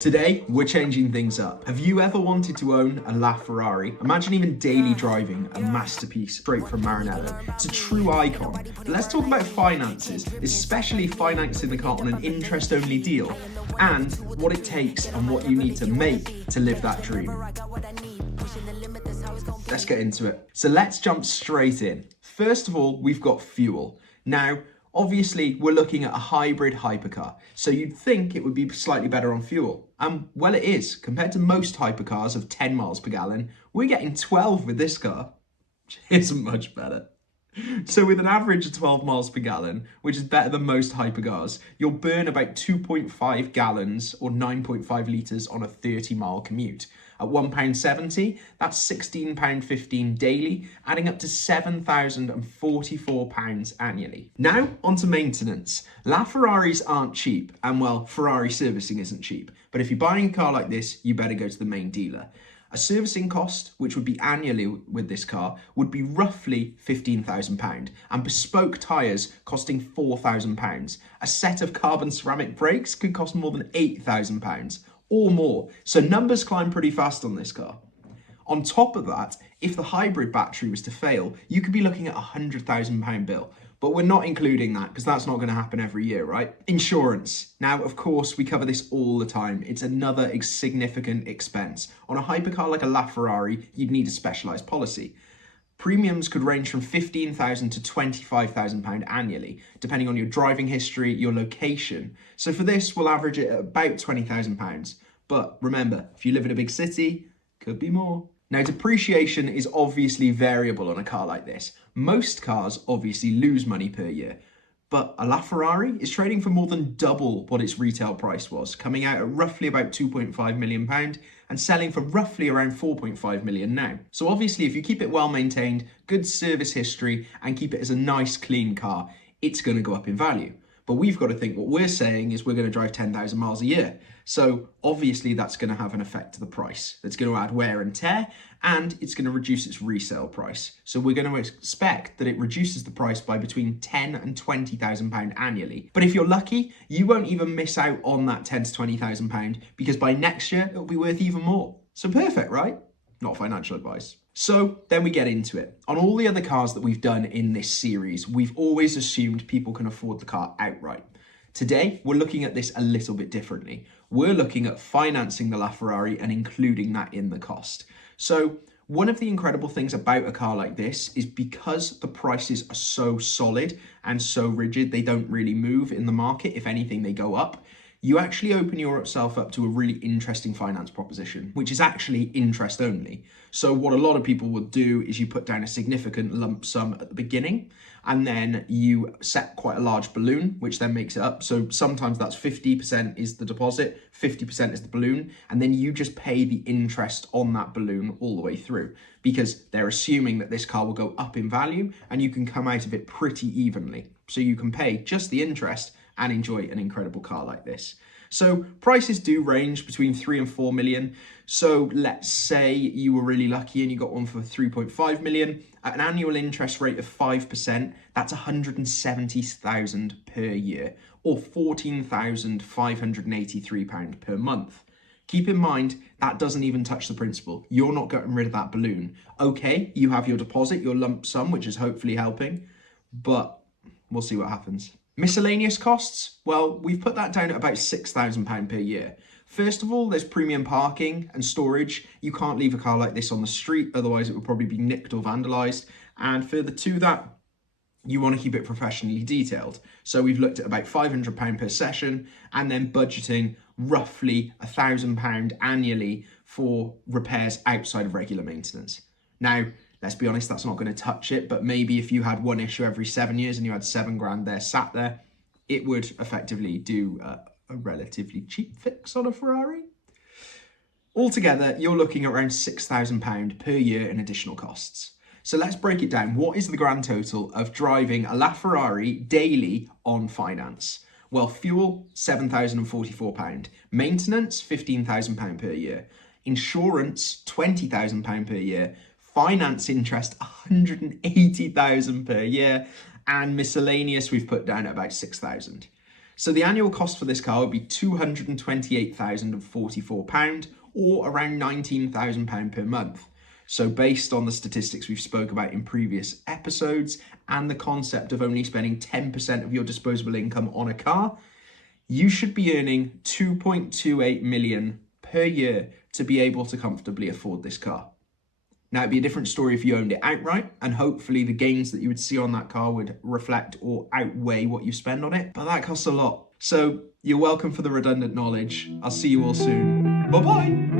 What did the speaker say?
Today, we're changing things up. Have you ever wanted to own a LaFerrari? Imagine even daily driving a masterpiece straight from Maranello. It's a true icon. But let's talk about finances, especially financing the car on an interest-only deal, and what it takes and what you need to make to live that dream. Let's get into it. So let's jump straight in. First of all, we've got fuel. Now, obviously, we're looking at a hybrid hypercar, so you'd think it would be slightly better on fuel. Well, it is. Compared to most hypercars of 10 miles per gallon, we're getting 12 with this car, which isn't much better. So with an average of 12 miles per gallon, which is better than most hypercars, you'll burn about 2.5 gallons or 9.5 litres on a 30-mile commute. At £1.70, that's £16.15 daily, adding up to £7,044 annually. Now, onto maintenance. LaFerraris aren't cheap, and well, Ferrari servicing isn't cheap. But if you're buying a car like this, you better go to the main dealer. A servicing cost, which would be annually with this car, would be roughly £15,000, and bespoke tyres costing £4,000. A set of carbon ceramic brakes could cost more than £8,000 or more. So numbers climb pretty fast on this car. On top of that, if the hybrid battery was to fail, you could be looking at a £100,000 bill. But we're not including that because that's not going to happen every year, right? Insurance. Now, of course, we cover this all the time. It's another significant expense. On a hypercar like a LaFerrari, you'd need a specialised policy. Premiums could range from £15,000 to £25,000 annually, depending on your driving history, your location. So for this, we'll average it at about £20,000. But remember, if you live in a big city, could be more. Now, depreciation is obviously variable on a car like this. Most cars obviously lose money per year, but a LaFerrari is trading for more than double what its retail price was, coming out at roughly about £2.5 million and selling for roughly around £4.5 million now. So obviously, if you keep it well maintained, good service history, and keep it as a nice, clean car, it's going to go up in value. But we've got to think what we're saying is we're going to drive 10,000 miles a year. So obviously that's going to have an effect to the price. That's going to add wear and tear, and it's going to reduce its resale price. So we're going to expect that it reduces the price by between £10,000 and £20,000 annually. But if you're lucky, you won't even miss out on that £10,000 to £20,000 because by next year, it'll be worth even more. So perfect, right? Not financial advice. So then we get into it. On all the other cars that we've done in this series, we've always assumed people can afford the car outright. Today, we're looking at this a little bit differently. We're looking at financing the LaFerrari and including that in the cost. So one of the incredible things about a car like this is because the prices are so solid and so rigid, they don't really move in the market. If anything, they go up. You actually open yourself up to a really interesting finance proposition, which is actually interest only. So what a lot of people will do is you put down a significant lump sum at the beginning, and then you set quite a large balloon, which then makes it up. So sometimes that's 50% is the deposit, 50% is the balloon, and then you just pay the interest on that balloon all the way through, because they're assuming that this car will go up in value and you can come out of it pretty evenly. So you can pay just the interest and enjoy an incredible car like this. So prices do range between 3 and 4 million. So let's say you were really lucky and you got one for 3.5 million at an annual interest rate of 5%. That's 170,000 per year, or £14,583 per month. Keep in mind, that doesn't even touch the principal. You're not getting rid of that balloon. Okay, you have your deposit, your lump sum, which is hopefully helping, but we'll see what happens. Miscellaneous costs, well, we've put that down at about £6,000 per year. First of all, there's premium parking and storage. You can't leave a car like this on the street, otherwise it would probably be nicked or vandalised. And further to that, you want to keep it professionally detailed. So we've looked at about £500 per session and then budgeting roughly £1,000 annually for repairs outside of regular maintenance. Now, let's be honest, that's not going to touch it, but maybe if you had one issue every 7 years and you had £7,000 there sat there, it would effectively do a relatively cheap fix on a Ferrari. Altogether, you're looking at around £6,000 per year in additional costs. So let's break it down. What is the grand total of driving a LaFerrari daily on finance? Well, fuel, £7,044. Maintenance, £15,000 per year. Insurance, £20,000 per year. Finance interest, £180,000 per year, and miscellaneous we've put down at about £6,000. So the annual cost for this car would be £228,044 or around £19,000 per month. So based on the statistics we've spoke about in previous episodes and the concept of only spending 10% of your disposable income on a car, you should be earning 2.28 million per year to be able to comfortably afford this car. Now, it'd be a different story if you owned it outright, and hopefully the gains that you would see on that car would reflect or outweigh what you spend on it, but that costs a lot. So you're welcome for the redundant knowledge. I'll see you all soon. Bye-bye.